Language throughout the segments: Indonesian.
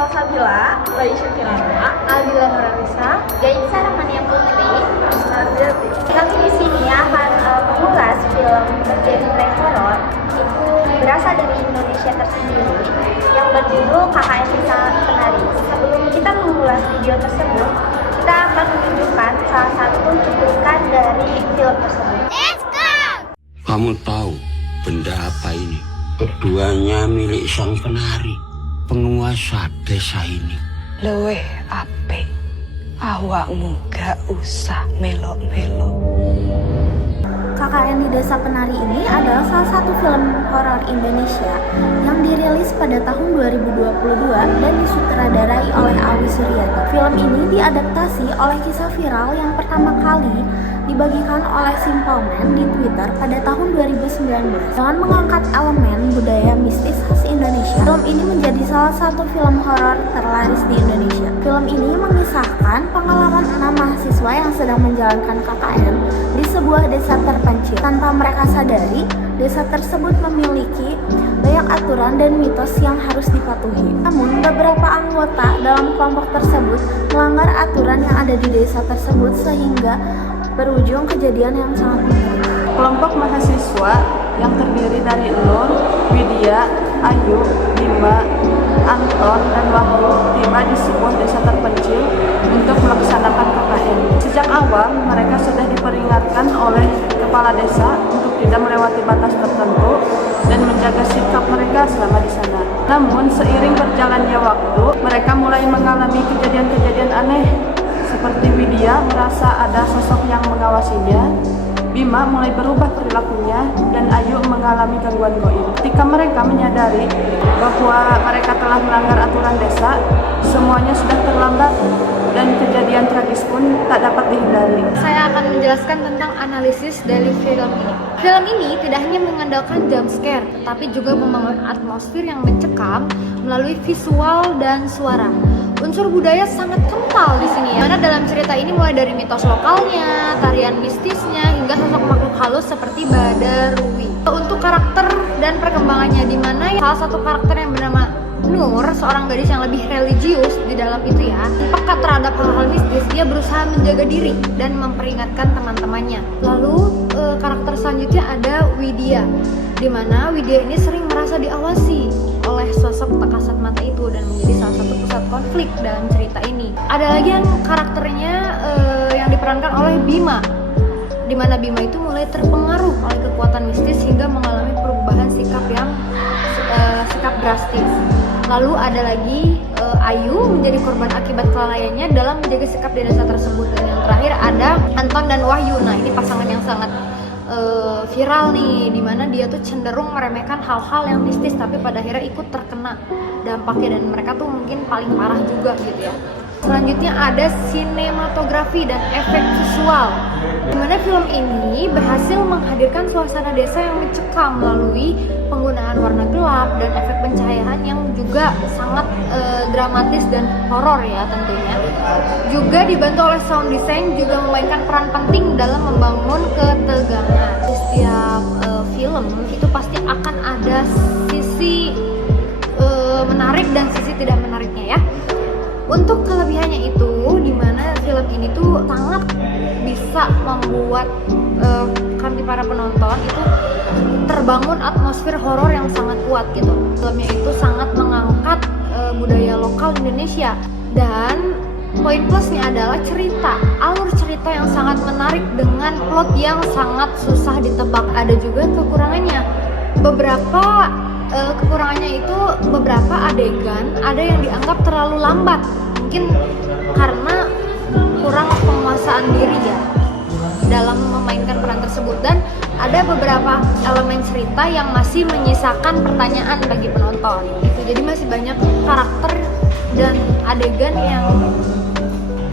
Salsabila, Laisha Kirana, Aldila Nurarisa, Gaisa Ramania Putri. Kami di sini akan mengulas film bergenre horor itu berasal dari Indonesia tersendiri yang berjudul KKN Desa Penari. Sebelum kita mengulas video tersebut, kita akan menunjukkan salah satu cuplikan dari film tersebut. Kamu tahu benda apa ini? Keduanya milik sang penari, penguasa desa ini. Luweh apik, awakmu gak usah melok-melok. KKN di Desa Penari ini adalah salah satu film horor Indonesia yang dirilis pada tahun 2022 dan disutradarai oleh Awi Suryadi. Film ini diadaptasi oleh kisah viral yang pertama kali dibagikan oleh Simple Man di Twitter pada tahun 2019 dengan mengangkat elemen budaya mistis khas Indonesia. Film ini menjadi salah satu film horor terlaris di Indonesia. Film ini mengisahkan pengalaman 6 mahasiswa yang sedang menjalankan KKN di sebuah desa terpencil. Tanpa mereka sadari, desa tersebut memiliki banyak aturan dan mitos yang harus dipatuhi. Namun, beberapa anggota dalam kelompok tersebut melanggar aturan yang ada di desa tersebut sehingga berujung kejadian yang sangat mengerikan. Kelompok mahasiswa yang terdiri dari Nur, Widya, Ayu, Bima, Anton, dan Wahyu tiba di sebuah desa terpencil untuk melaksanakan KKN. Sejak awal, mereka sudah diperingatkan oleh kepala desa untuk tidak melewati batas tertentu dan menjaga sikap mereka selama di sana. Namun, seiring berjalannya waktu, mereka mulai mengalami kejadian-kejadian aneh. Seperti Widya merasa ada sosok yang mengawasinya, Bima mulai berubah perilakunya, dan Ayu mengalami gangguan goib. Ketika mereka menyadari bahwa mereka telah melanggar aturan desa, semuanya sudah terlambat dan kejadian tragis pun tak dapat dihindari. Saya akan menjelaskan tentang analisis dari film ini. Film ini tidak hanya mengandalkan jump scare, tetapi juga membangun atmosfer yang mencekam melalui visual dan suara. Unsur budaya sangat kental di sini ya. Mana dalam cerita ini mulai dari mitos lokalnya, tarian mistisnya, hingga sosok makhluk halus seperti Badarwi. Untuk karakter dan perkembangannya, di mana salah satu karakter yang bernama Nur, seorang gadis yang lebih religius di dalam itu ya, peka terhadap hal-hal mistis, dia berusaha menjaga diri dan memperingatkan teman-temannya. Lalu karakter selanjutnya ada Widya, di mana Widya ini sering merasa diawasi oleh sosok tak kasat mata itu dan menjadi salah satu pusat konflik dalam cerita ini. Ada lagi yang karakternya yang diperankan oleh Bima, di mana Bima itu mulai terpengaruh oleh kekuatan mistis hingga mengalami perubahan sikap yang sikap drastis. Lalu ada lagi Ayu menjadi korban akibat kelalaiannya dalam menjaga sikap di desa tersebut. Dan yang terakhir ada Anton dan Wahyu. Nah, ini pasangan yang sangat viral nih, dimana dia tuh cenderung meremehkan hal-hal yang mistis, tapi pada akhirnya ikut terkena dampaknya dan mereka tuh mungkin paling parah juga gitu ya. Selanjutnya ada sinematografi dan efek visual, dimana film ini berhasil menghadirkan suasana desa yang mencekam melalui penggunaan warna gelap dan efek pencahayaan yang juga sangat dramatis dan horor ya tentunya. Juga dibantu oleh sound design, juga memainkan peran penting dalam membangun ketegangan. Di setiap film itu pasti akan ada sisi menarik dan sisi tidak menariknya ya. Untuk kelebihannya itu, dimana film ini tuh sangat bisa membuat kami para penonton itu terbangun atmosfer horor yang sangat kuat gitu. Filmnya itu sangat mengangkat budaya lokal Indonesia, dan poin plusnya adalah alur cerita yang sangat menarik dengan plot yang sangat susah ditebak. Ada juga kekurangannya. Beberapa kekurangannya itu beberapa adegan ada yang dianggap terlalu lambat, mungkin karena kurang penguasaan diri ya dalam memainkan peran tersebut, dan ada beberapa elemen cerita yang masih menyisakan pertanyaan bagi penonton gitu. Jadi masih banyak karakter dan adegan yang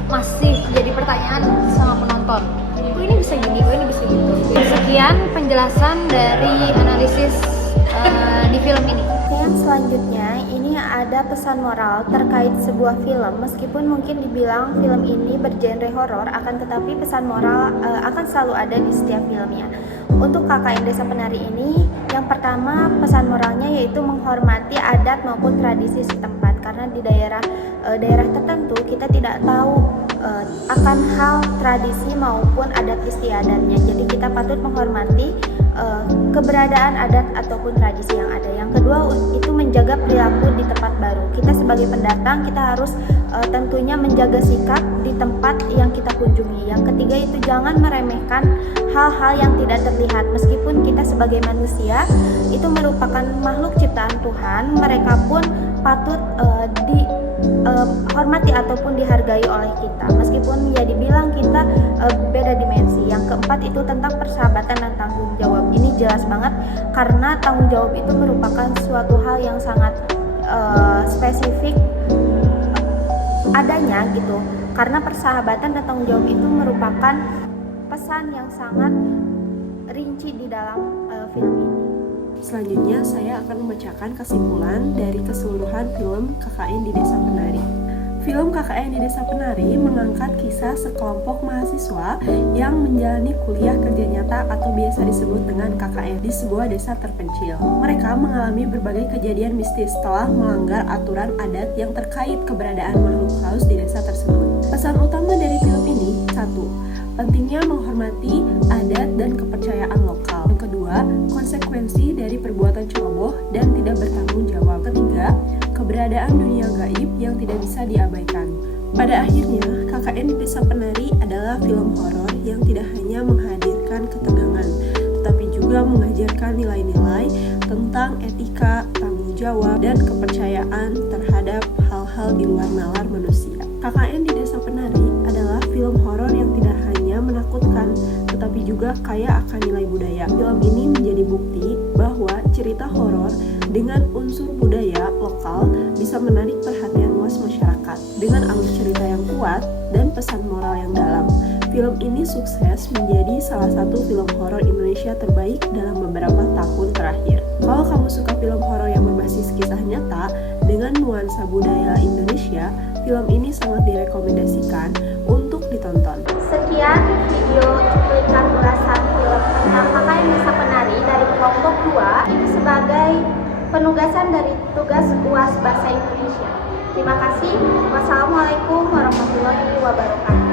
masih jadi pertanyaan sama penonton. Kok ini bisa gini, kok ini bisa gitu. Sekian penjelasan dari analisis di film ini. Yang selanjutnya ini ini ada pesan moral terkait sebuah film. Meskipun mungkin dibilang film ini bergenre horor, akan tetapi pesan moral akan selalu ada di setiap filmnya. Untuk KKN Desa Penari ini, yang pertama pesan moralnya yaitu menghormati adat maupun tradisi setempat. Karena di daerah tertentu kita tidak tahu akan hal tradisi maupun adat istiadatnya. Jadi kita patut menghormati keberadaan adat ataupun tradisi yang ada. Yang kedua itu menjaga perilaku di tempat baru. Kita sebagai pendatang kita harus tentunya menjaga sikap di tempat yang kita kunjungi. Yang ketiga itu jangan meremehkan hal-hal yang tidak terlihat. Meskipun kita sebagai manusia itu merupakan makhluk ciptaan Tuhan, mereka pun patut dihormati ataupun dihargai oleh kita. Meskipun ya dibilang kita beda dimensi. Yang keempat itu tentang persahabatan dan tanggung jawab. Ini jelas banget karena tanggung jawab itu merupakan suatu hal yang sangat spesifik adanya gitu. Karena persahabatan dan tanggung jawab itu merupakan pesan yang sangat rinci di dalam film ini. Selanjutnya saya akan membacakan kesimpulan dari keseluruhan film KKN di Desa Penari. Film KKN di Desa Penari mengangkat kisah sekelompok mahasiswa yang menjalani kuliah kerja nyata atau biasa disebut dengan KKN di sebuah desa terpencil. Mereka mengalami berbagai kejadian mistis setelah melanggar aturan adat yang terkait keberadaan makhluk halus di desa tersebut. Pesan utama dari film ini, 1. Pentingnya menghormati adat dan kepercayaan lokal. Yang kedua, konsekuensi dari perbuatan ceroboh dan tidak bertanggung jawab. Ketiga, keberadaan dunia gaib yang tidak bisa diabaikan. Pada akhirnya, KKN di Desa Penari adalah film horor yang tidak hanya menghadirkan ketegangan, tetapi juga mengajarkan nilai-nilai tentang etika, tanggung jawab, dan kepercayaan terhadap hal-hal di luar nalar manusia. KKN di Desa Penari adalah film horor yang tidak hanya menakutkan, tetapi juga kaya akan nilai budaya. Film ini menjadi bukti bahwa cerita horor dengan unsur budaya lokal bisa menarik perhatian luas masyarakat. Dengan alur cerita yang kuat dan pesan moral yang dalam, film ini sukses menjadi salah satu film horor Indonesia terbaik dalam beberapa tahun terakhir. Kalau kamu suka film horor yang berbasis kisah nyata dengan nuansa budaya Indonesia, film ini sangat direkomendasikan untuk ditonton. Sekian video cuplikan ulasan film tentang KKN Desa Penari dari kelompok 2. Ini sebagai penugasan dari tugas UAS Bahasa Indonesia. Terima kasih. Wassalamualaikum warahmatullahi wabarakatuh.